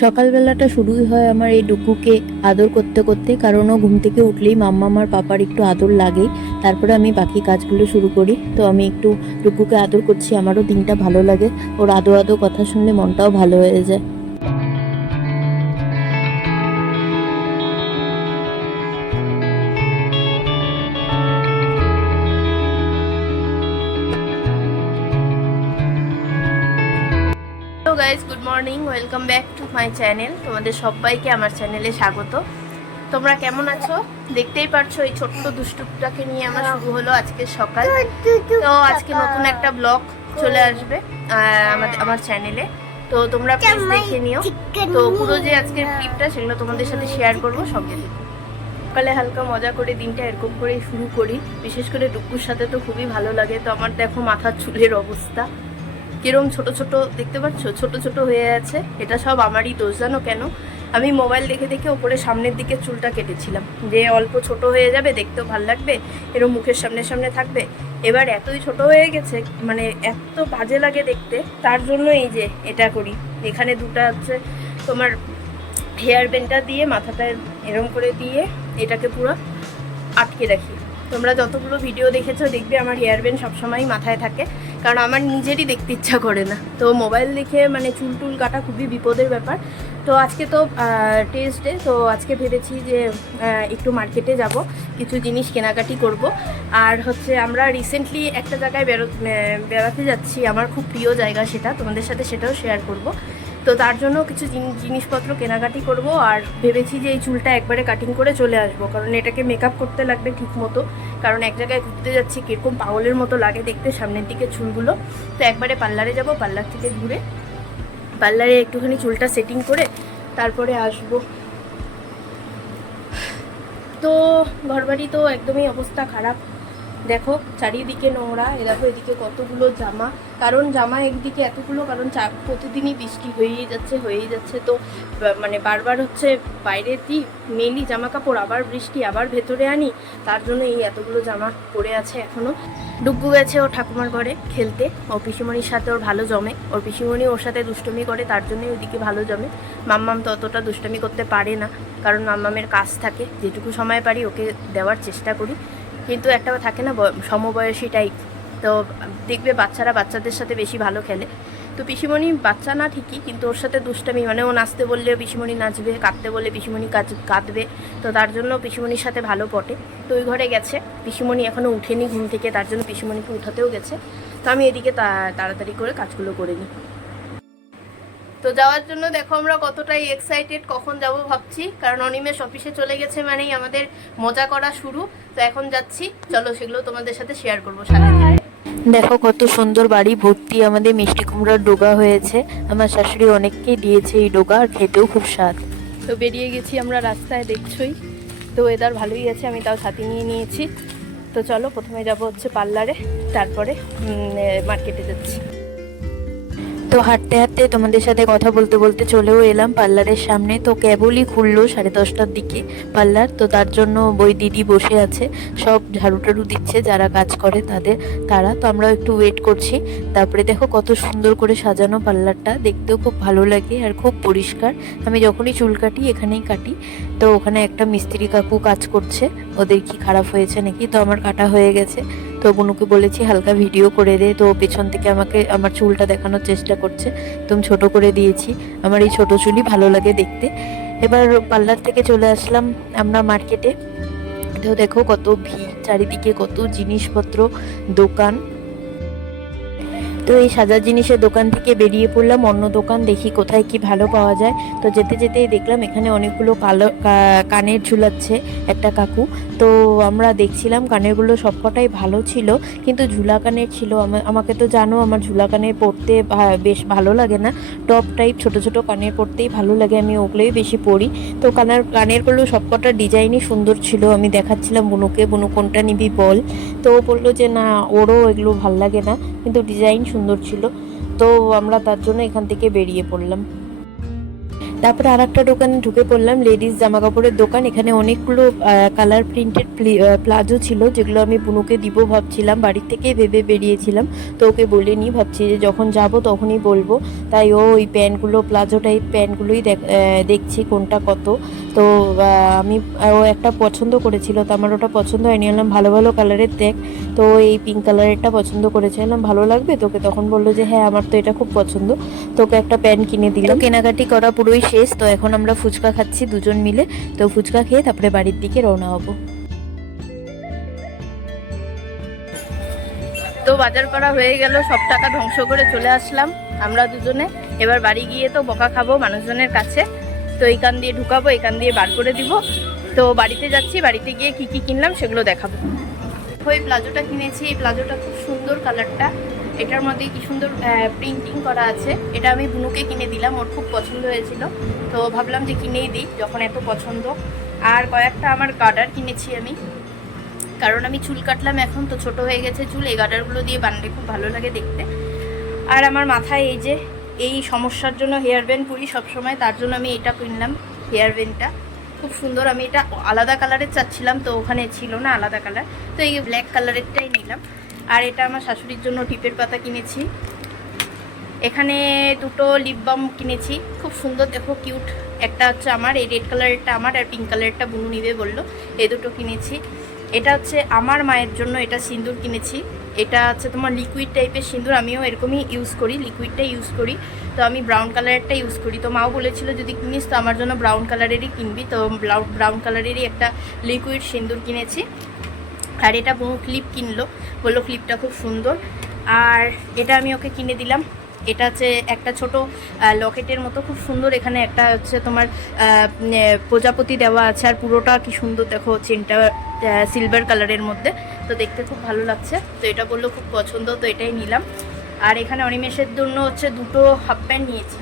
সকালবেলাটা শুরুই হয় আমার এই ডুকুকে আদর করতে করতে, কারণ ও ঘুম থেকে উঠলেই মাম্মা আমার পাপার একটু আদর লাগে। তারপরে আমি বাকি কাজগুলো শুরু করি। তো আমি একটু ডুকুকে আদর করছি, আমারও দিনটা ভালো লাগে। ওর আদো আদো কথা শুনলে মনটাও ভালো হয়ে যায়। Welcome back to my channel তোমাদের সবাইকে আমার চ্যানেলে স্বাগত। তোমরা কেমন আছো? দেখতেই পারছ, এই ছোট্ট দুষ্টুটাকে নিয়ে আমার শুরু হলো আজকে সকাল। তো আজকে নতুন একটা ব্লগ চলে আসবে আমাদের, আমার চ্যানেলে তো তোমরা প্লিজ দেখে নিও। তো পুরো যে আজকের ক্লিপটা সেগুলো তোমাদের সাথে শেয়ার করব সঙ্গে। সকালে হালকা মজা করে দিনটা এরকম করে শুরু করি। বিশেষ করে ডুকুর সাথে তো খুবই ভালো লাগে। তো আমার দেখো মাথার চুলের অবস্থা। কিরম ছোট ছোট দেখতে পাচ্ছ? ছোট ছোট হয়ে আছে। এটা সব আমারই দোষ জানো কেন? আমি মোবাইল দেখে দেখে ওপরে সামনের দিকে চুলটা কেটেছিলাম। যে অল্প ছোট হয়ে যাবে, দেখতেও ভালো লাগবে এরম মুখের সামনে সামনে থাকবে। এবার এতই ছোট হয়ে গেছে মানে এত বাজে লাগে দেখতে, তার জন্য এই যে এটা করি। এখানে দুটো হচ্ছে তোমার হেয়ার ব্যান্ডটা দিয়ে, মাথাটা এরম করে দিয়ে, এটাকে পুরো আটকে রাখি। তোমরা যতগুলো ভিডিও দেখেছ, দেখবে আমার হেয়ার ব্যান্ড সবসময় মাথায় থাকে। কারণ আমার নিজেরই দেখতে ইচ্ছা করে না। তো মোবাইল দেখে মানে চুল টুল কাটা খুবই বিপদের ব্যাপার। তো আজকে তো টেস্ট ডে তো আজকে ভেবেছি যে একটু মার্কেটে যাব, কিছু জিনিস কেনাকাটি করব। আর হচ্ছে আমরা রিসেন্টলি একটা জায়গায় বেরো বেড়াতে যাচ্ছি। আমার খুব প্রিয় জায়গা সেটা, তোমাদের সাথে সেটাও শেয়ার করব। তো তার জন্য কিছু জিন- জিনিসপত্র কেনাকাটি করব আর ভেবেছি যে এই চুলটা একবারে কাটিং করে চলে আসব, কারণ এটাকে মেকআপ করতে লাগবে ঠিক মতো। কারণ এক জায়গায় ঘুরতে যাচ্ছি, কীরকম পাগলের মতো লাগে দেখতে সামনের দিকে চুলগুলো। তো একবারে পার্লারে যাব, পার্লার থেকে ঘুরে পার্লারে একটুখানি চুলটা সেটিং করে তারপরে আসব। তো ঘরবাড়ি তো একদমই অবস্থা খারাপ। দেখো, চারিদিকে নোংরা এ দেখো এদিকে কতগুলো জামা। কারণ জামা একদিকে এতগুলো, কারণ চা- প্রতিদিনই বৃষ্টি হয়েই যাচ্ছে হয়েই যাচ্ছে। তো মানে বারবার হচ্ছে বাইরে দিই মেলি জামা কাপড় আবার বৃষ্টি, আবার ভেতরে আনি, তার জন্য এই এতগুলো জামা পড়ে আছে এখনও ডুগু গেছে ও ঠাকুমার ঘরে খেলতে। ও পিসিমণির সাথে ওর ভালো জমে। ওর পিসিমণি ওর সাথে দুষ্টুমি করে, তার জন্যই ওইদিকে ভালো জমে। মাম্মাম তো অতটা দুষ্টুমি করতে পারে না, কারণ মাম্মামের কাজ থাকে। যেটুকু সময় পারি ওকে দেওয়ার চেষ্টা করি। কিন্তু একটা থাকে না সমবয়সী টাইপ তো দেখবে বাচ্চারা বাচ্চাদের সাথে বেশি ভালো খেলে। তো পিসিমণি বাচ্চা না ঠিকই, কিন্তু ওর সাথে দুষ্টামি মানে ও নাচতে বললে পিসিমণি নাচবে, কাঁদতে বললে পিসিমণি কাজ, কাঁদবে। তো তার জন্য পিসিমণির সাথে ভালো পটে তো ওই ঘরে গেছে। পিসিমণি এখনও উঠেনি ঘুম থেকে, তার জন্য পিসিমণিকে উঠাতেও গেছে। তো আমি এদিকে তাড়াতাড়ি করে কাজগুলো করে নিই। তো যাওয়ার জন্য দেখো আমরা কতটাই এক্সাইটেড কখন যাব ভাবছি। কারণ অনিমেষ অফিসে চলে গেছে মানেই আমাদের মজা করা শুরু। তো এখন যাচ্ছি। চলো সেগুলো তোমাদের সাথে শেয়ার করব সাথে। দেখো কত সুন্দর বাড়ি ভর্তি আমাদের মিষ্টি কুমড়ার ডোগা হয়েছে। আমার শাশুড়ি অনেককেই দিয়েছে এই ডোগা আর খেতেও খুব স্বাদ। তো বেরিয়ে গেছি আমরা রাস্তায় দেখছই। তো ওয়েদার ভালোই আছে আমি তাও ছাতি নিয়ে নিয়েছি। তো চলো প্রথমে যাব হচ্ছে পার্লারে তারপরে মার্কেটে যাচ্ছি। তো হাঁটতে হাঁটতে তোমাদের সাথে কথা বলতে বলতে চলেও এলাম পার্লারের সামনে। তো কেবলই খুললো সাড়ে দশটার দিকে পার্লার। তো তার জন্য বই দিদি বসে আছে। সব ঝাড়ু টাড়ু দিচ্ছে, যারা কাজ করে তাদের, তারা। তো আমরা একটু ওয়েট করছি। তারপরে দেখো কত সুন্দর করে সাজানো পার্লারটা। দেখতেও খুব ভালো লাগে আর খুব পরিষ্কার। আমি যখনই চুল কাটি, এখানেই কাটি। তো ওখানে একটা মিস্ত্রি কাকু কাজ করছে। ওদের কি খারাপ হয়েছে নাকি? তো আমার কাটা হয়ে গেছে। তো বনুকে বলেছি, হালকা ভিডিও করে দে। তো পেছন থেকে আমাকে, আমার চুলটা দেখানোর চেষ্টা করছে। তুমি ছোট করে দিয়েছি। আমার এই ছোট চুলই ভালো লাগে দেখতে। এবার পার্লার থেকে চলে আসলাম আমরা মার্কেটে। তো দেখো কত ভিড়, চারিদিকে কত জিনিসপত্র, দোকান। তো এই সাজার জিনিসের দোকান থেকে বেরিয়ে পড়লাম। অন্য দোকান দেখি কোথায় কি ভালো পাওয়া যায়। তো যেতে যেতেই দেখলাম এখানে অনেকগুলো কালো কানের ঝুলাচ্ছে একটা কাকু। তো আমরা দেখছিলাম কানেরগুলো সবকটাই ভালো ছিল, কিন্তু ঝুলা কানের ছিল। আমা- আমাকে তো জানো আমার ঝুলা কানের পরতে ভা- বেশ ভালো লাগে না। টপ টাইপ ছোট ছোট কানের পড়তেই ভালো লাগে, আমি ওগুলোই বেশি পরি তো কানার, কানেরগুলো সবকটা ডিজাইনই সুন্দর ছিল। আমি দেখাচ্ছিলাম বুনুকে, বুনু কোনটা নিবি বল। তো ও বলল যে, না, ওরও এগুলো ভালো লাগে না। কিন্তু ডিজাইন সুন্দর ছিল। তো আমরা তার জন্য এখান থেকে বেরিয়ে পড়লাম। তারপরে আর একটা দোকানে ঢুকে পড়লাম লেডিস জামা কাপড়ের দোকান। এখানে অনেকগুলো কালার প্রিন্টেড প্লাজো ছিল, যেগুলো আমি বুনুকে দিব ভাবছিলাম, বাড়ির থেকে ভেবে বেরিয়েছিলাম। তো ওকে বলে বলিনি ভাবছি যে যখন যাব তখনই বলব। তাই ও ওই প্যান্টগুলো, প্লাজো টাইপ প্যান্টগুলোই দেখ- দেখছি কোনটা কত। তো আমি, ও একটা পছন্দ করেছিল, তো আমার ওটা পছন্দ হয়নি। বললাম, ভালো ভালো কালারের দেখ। তো এই পিঙ্ক কালারেরটা পছন্দ করেছে। বললাম, ভালো লাগবে? তোকে তখন বলল যে হ্যাঁ আমার তো এটা খুব পছন্দ। তোকে একটা প্যান্ট কিনে দিল কেনাকাটি করা পুরোই শেষ। তো এখন আমরা ফুচকা খাচ্ছি দুজন মিলে। তো ফুচকা খেয়ে তারপরে বাড়ির দিকে রওনা হব। তো বাজার করা হয়ে গেল সব টাকা ধ্বংস করে চলে আসলাম আমরা দুজনে। এবার বাড়ি গিয়ে তো বকা খাব মানুষজনের কাছে। তো এই কান দিয়ে ঢুকাবো এই কান দিয়ে বার করে দিব। তো বাড়িতে যাচ্ছি বাড়িতে গিয়ে কি কি কিনলাম সেগুলো দেখাবো। ওই প্লাজোটা কিনেছি। এই প্লাজোটা খুব সুন্দর কালারটা এটার মধ্যে কি সুন্দর প্রিন্টিং করা আছে। এটা আমি বুনুকে কিনে দিলাম, ওর খুব পছন্দ হয়েছিল। তো ভাবলাম যে কিনেই দিই, যখন এত পছন্দ। আর কয়েকটা আমার গার্ডার কিনেছি আমি। কারণ আমি চুল কাটলাম এখন, তো ছোট হয়ে গেছে চুল। এই গার্ডারগুলো দিয়ে বানালে খুব ভালো লাগে দেখতে। আর আমার মাথায় এই যে, এই সমস্যার জন্য হেয়ার ব্যান্ড পরি সবসময়, তার জন্য আমি এটা কিনলাম হেয়ার ব্যান্ডটা খুব সুন্দর, আমি এটা আলাদা কালারের চাচ্ছিলাম, তো ওখানে ছিল না আলাদা কালার তো এই ব্ল্যাক কালারেরটাই নিলাম। আর এটা আমার শাশুড়ির জন্য টিপের পাতা কিনেছি। এখানে দুটো লিপ বাম কিনেছি। খুব সুন্দর, দেখো কিউট একটা হচ্ছে আমার, এই রেড কালারেরটা আমার আর পিঙ্ক কালারেরটা বুনু নিবে বলল। এই দুটো কিনেছি। এটা হচ্ছে আমার মায়ের জন্য এটা সিঁদুর কিনেছি। এটা হচ্ছে তোমার লিকুইড টাইপের সিঁদুর, আমিও এরকমই ইউজ করি লিকুইডটাই ইউজ করি। তো আমি ব্রাউন কালারেরটা ইউজ করি। তো মাও বলেছিল, যদি কিনিস তো আমার জন্য ব্রাউন কালারেরই কিনবি। তো ব্রাউন কালারেরই একটা লিকুইড সিঁদুর কিনেছি। আর এটা বহু ক্লিপ কিনলো। বলল ক্লিপটা খুব সুন্দর। আর এটা আমি ওকে কিনে দিলাম। এটা হচ্ছে একটা ছোট লকেটের মতো। খুব সুন্দর এখানে একটা হচ্ছে তোমার প্রজাপতি দেওয়া আছে। আর পুরোটা কি সুন্দর দেখো চেনটা সিলভার কালারের মধ্যে। তো দেখতে খুব ভালো লাগছে। তো এটা বলল খুব পছন্দ, তো এটাই নিলাম। আর এখানে অনিমেষের জন্য হচ্ছে দুটো হাফ প্যান্ট নিয়েছি।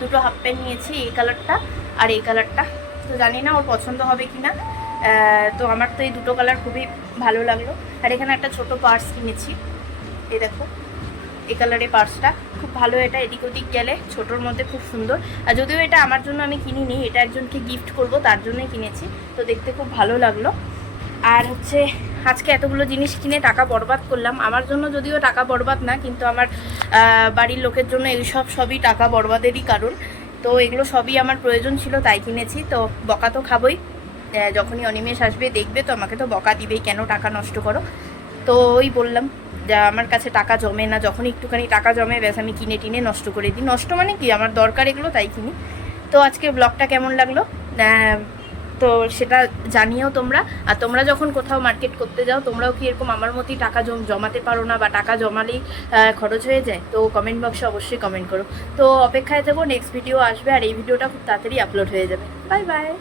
দুটো হাফ প্যান্ট নিয়েছি এই কালারটা আর এই কালারটা তো জানি না ওর পছন্দ হবে কি না তো আমার তো এই দুটো কালার খুবই ভালো লাগল। আর এখানে একটা ছোট পার্স কিনেছি। এই দেখো, এই কালারের পার্সটা খুব ভালো এটা, এদিক ওদিক গেলে ছোটোর মধ্যে খুব সুন্দর। আর যদিও এটা আমার জন্য আমি কিনিনি, এটা একজনকে গিফট করব, তার জন্যই কিনেছি। তো দেখতে খুব ভালো লাগল। আর হচ্ছে, আজকে এতগুলো জিনিস কিনে টাকা বরবাদ করলাম। আমার জন্য যদিও টাকা বরবাদ না, কিন্তু আমার বাড়ির লোকের জন্য এইসব সবই টাকা বরবাদেরই কারণ। তো এগুলো সবই আমার প্রয়োজন ছিল, তাই কিনেছি। তো বকা তো খাবই। যখনই অনিমেষ আসবে, দেখবে তো, আমাকে তো বকা দিবেই, কেন টাকা নষ্ট করো? তো ওই বললাম, যা, আমার কাছে টাকা জমে না। যখন একটুখানি টাকা জমে, ব্যাস, আমি কিনে টিনে নষ্ট করে দিই। নষ্ট মানে কি? আমার দরকার এগুলো, তাই কিনি। তো আজকে ব্লগটা কেমন লাগল? তো সেটা জানিও তোমরা। আর তোমরা যখন কোথাও মার্কেট করতে যাও, তোমরাও কি এরকম আমার মতোই টাকা জম- জমাতে পারো না বা টাকা জমালেই খরচ হয়ে যায়? তো কমেন্ট বক্সে অবশ্যই কমেন্ট করো। তো অপেক্ষায় থাকব নেক্সট ভিডিও আসবে, আর এই ভিডিওটা খুব তাড়াতাড়ি আপলোড হয়ে যাবে। Bye bye